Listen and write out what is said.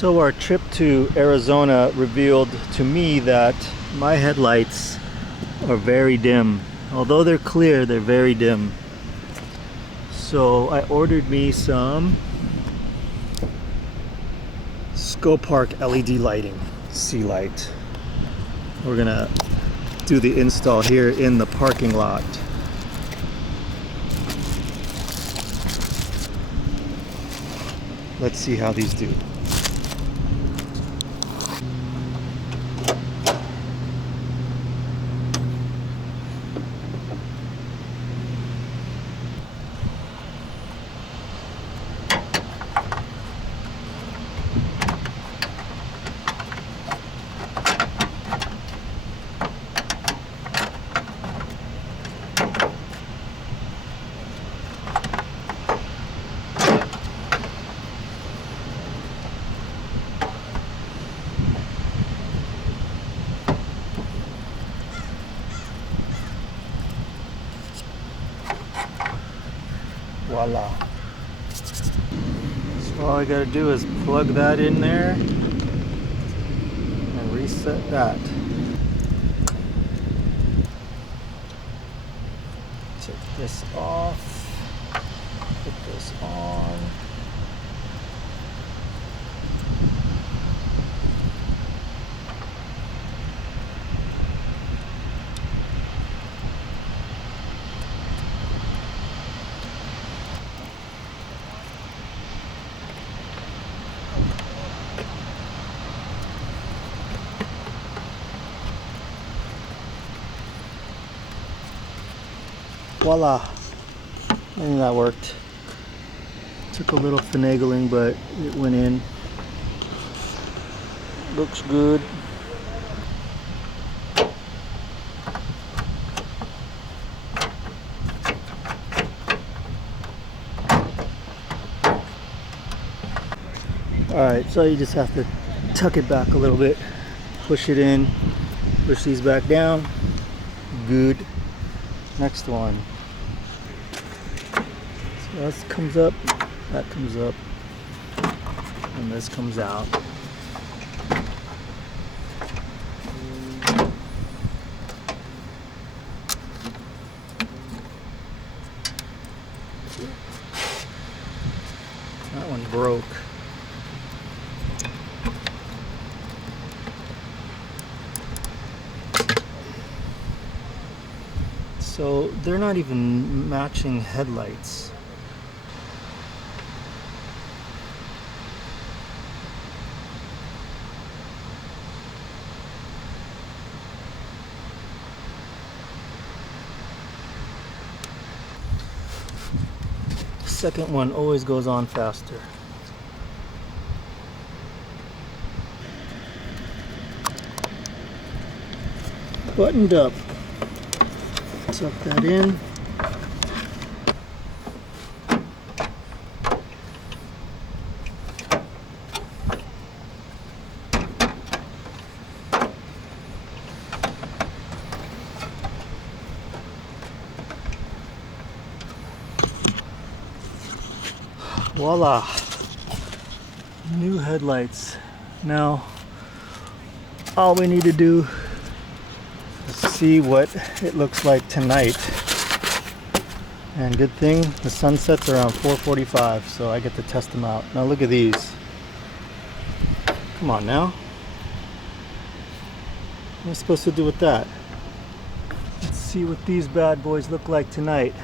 So our trip to Arizona revealed to me that my headlights are very dim. Although they're clear, they're very dim. So I ordered me some Scopark LED lighting, C-Light. We're gonna do the install here in the parking lot. Let's see how these do. Voila. So all I gotta do is plug that in there and reset that. Take this off, put this on. Voila, I think that worked. Took a little finagling, but it went in. Looks good. Alright, so you just have to tuck it back a little bit, push it in, push these back down. Good. Next one. So this comes up, that comes up, and this comes out. That one broke. So they're not even matching headlights. Second one always goes on faster. Buttoned up. Tuck that in. Voila! New headlights. Now, all we need to do is see what it looks like tonight. And good thing the sun sets around 4:45, so I get to test them out. Now look at these. Come on now. What am I supposed to do with that? Let's see what these bad boys look like tonight.